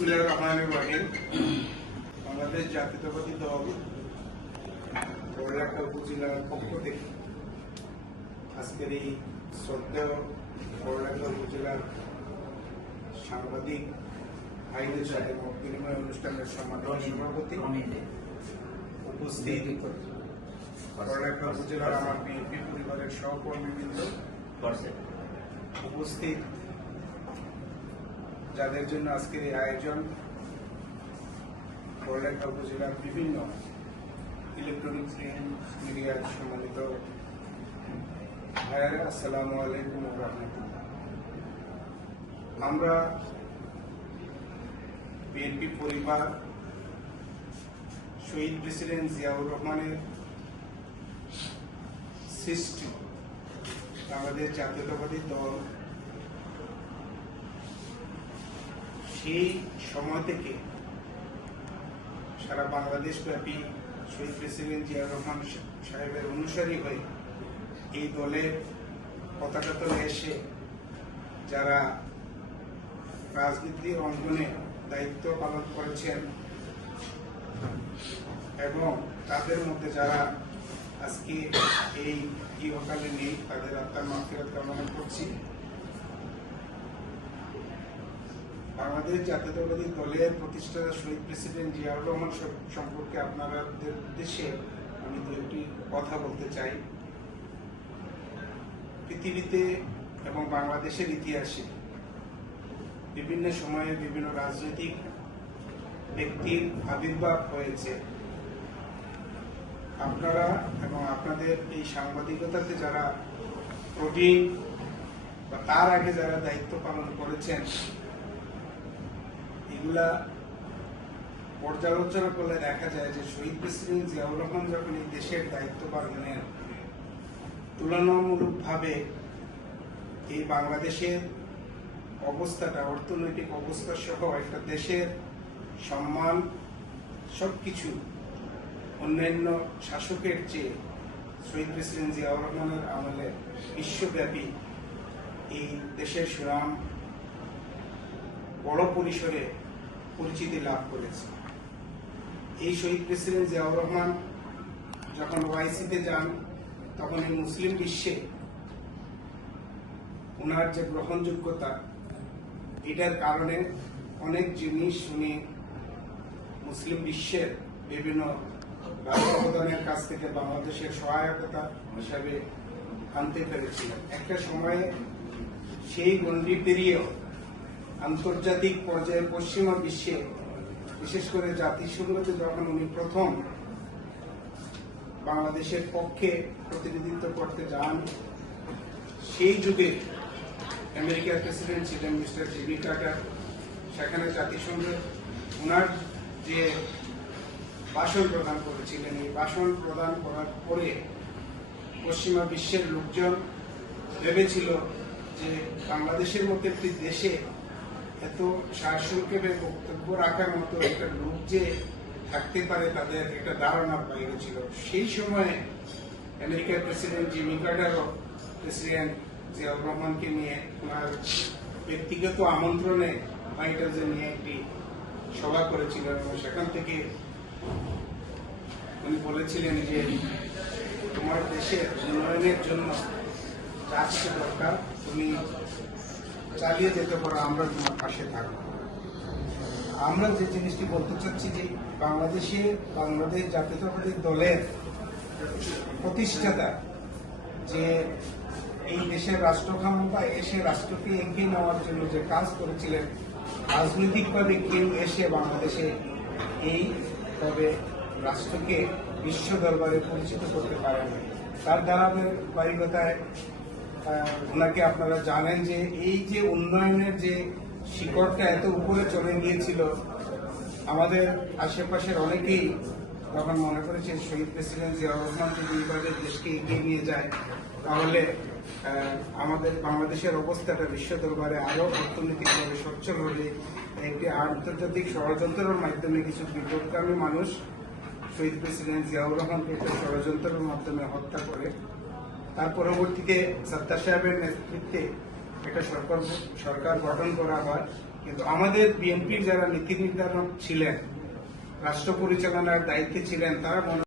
বিসমিল্লাহির রহমানির রহিম। বাংলাদেশ জাতীয়তাবাদী দল বড়লাখা উপজেলার পক্ষ থেকে আজকের এই শ্রদ্ধেয় বড়লাখা উপজেলার সাংবাদিক ভাইদের সাথে মত বিনিময় অনুষ্ঠানের সম্মাননীয় সভাপতি উপস্থিত বড়লাখা উপজেলার আমার বিএনপি পরিবারের সহকর্মীবৃন্দ, উপস্থিত যাদের জন্য আজকের এই আয়োজন, বড়লাখা উপজেলার বিভিন্ন ইলেকট্রনিক্স মিডিয়ার সম্মানিত ভাইয়ারা, আসসালামু আলাইকুম ওয়া রাহমাতুল্লাহ। আমরা বিএনপি পরিবার শহীদ প্রেসিডেন্ট জিয়াউর রহমানের সৃষ্টি আমাদের জাতীয়তাবাদী দল সেই সময় থেকে সারা বাংলাদেশ ব্যাপী শহীদ প্রেসিডেন্ট জিয়াউর রহমান সাহেবের অনুসারী হয়ে এই দলের পতাকা তলে এসে যারা রাজনীতির অঙ্গনে দায়িত্ব পালন করেছেন এবং তাদের মধ্যে যারা আজকে এই ইহকালে নেই, তাদের আত্মার মাগফিরাত কামনা করছি। বাংলাদেশ জাতীয়তাবাদী দলের প্রতিষ্ঠাতা শহীদ প্রেসিডেন্ট জিয়াউর রহমান সম্পর্কে আপনাদের উদ্দেশ্যে আমি দু একটি কথা বলতে চাই। পৃথিবীতে এবং বাংলাদেশের ইতিহাসে বিভিন্ন সময়ে বিভিন্ন রাজনৈতিক ব্যক্তির আবির্ভাব হয়েছে। আপনারা এবং আপনাদের এই সাংবাদিকতাতে যারা প্রবীণ বা তার আগে যারা দায়িত্ব পালন করেছেন, এগুলা পর্যালোচনা করলে দেখা যায় যে শহীদ প্রেসিডেন্ট জিয়াউর রহমান যখন এই দেশের দায়িত্ব পালন নেন, তুলনামূলকভাবে এই বাংলাদেশের অবস্থাটা, অর্থনৈতিক অবস্থা সহ একটা দেশের সম্মান সবকিছু অন্যান্য শাসকের চেয়ে শহীদ প্রেসিডেন্ট জিয়াউর রহমানের আমলে বিশ্বব্যাপী এই দেশের সুনাম বড় পরিসরে পরিচিতি লাভ করেছে। এই শহীদ প্রেসিডেন্ট জিয়াউর রহমান যখন ওআইসিতে যান, তখন এই মুসলিম বিশ্বে ওনার যে গ্রহণযোগ্যতা, এটার কারণে অনেক জিনিস উনি মুসলিম বিশ্বের বিভিন্ন রাষ্ট্রপ্রধানের কাছ থেকে বাংলাদেশের সহায়তা হিসাবে আনতে পেরেছিলেন। একটা সময়ে সেই গণ্ডি পেরিয়েও আন্তর্জাতিক পর্যায়ে পশ্চিমা বিশ্বে, বিশেষ করে জাতিসংঘতে যখন উনি প্রথম বাংলাদেশের পক্ষে প্রতিনিধিত্ব করতে যান, সেই যুগে আমেরিকার প্রেসিডেন্ট ছিলেন মিস্টার জিমি কার্টার। সেখানে জাতিসংঘে ওনার যে ভাষণ প্রদান করেছিলেন, এই ভাষণ প্রদান করার পরে পশ্চিমা বিশ্বের লোকজন ভেবেছিল যে বাংলাদেশের মতো একটি দেশে এত সারসংক্ষেপে বক্তব্য রাখার মতো একটা লোক যে থাকতে পারে, তাদের একটা ধারণার বাইরে ছিল। সেই সময়ে আমেরিকার প্রেসিডেন্ট জিমি কার্টারও প্রেসিডেন্ট জিয়াউর রহমানকে নিয়ে ওনার ব্যক্তিগত আমন্ত্রণে হোয়াইট হাউসে নিয়ে একটি সভা করেছিলেন এবং সেখান থেকে উনি বলেছিলেন যে তোমার দেশের উন্নয়নের জন্য যা কিছু দরকার তুমি চালিয়ে যেতে পারো, আমরা তোমার পাশে থাকবো। আমরা যে জিনিসটি বলতে চাচ্ছি যে বাংলাদেশ জাতীয়তাবাদী দলের প্রতিষ্ঠাতা যে এই দেশের রাষ্ট্র ক্ষমতা এসে রাষ্ট্রকে এগিয়ে নেওয়ার জন্য যে কাজ করেছিলেন, রাজনৈতিকভাবে কেউ এসে বাংলাদেশে এইভাবে রাষ্ট্রকে বিশ্ব দরবারে পরিচিত করতে পারেন। তার ধারাবাহিকতায় ওনাকে আপনারা জানেন যে এই যে উন্নয়নের যে শিকড়টা এত উপরে চলে গিয়েছিল, আমাদের আশেপাশের অনেকেই তখন মনে করেছে শহীদ প্রেসিডেন্ট জিয়াউর রহমান যদি এইভাবে দেশকে এগিয়ে নিয়ে যায়, তাহলে আমাদের বাংলাদেশের অবস্থাটা বিশ্ব দরবারে আরো অর্থনৈতিকভাবে সচ্ছল হবে। একটি আন্তর্জাতিক ষড়যন্ত্রের মাধ্যমে কিছু বিপদগামী মানুষ শহীদ প্রেসিডেন্ট জিয়াউর রহমানকে একটা ষড়যন্ত্রের মাধ্যমে হত্যা করে। তার পরবর্তীতে সত্তার সাহেবের নেতৃত্বে একটা সরকার গঠন করা হয় কিন্তু আমাদের বিএনপির যারা নীতি নির্ধারক ছিলেন, রাষ্ট্র পরিচালনার দায়িত্বে ছিলেন, তারা মনে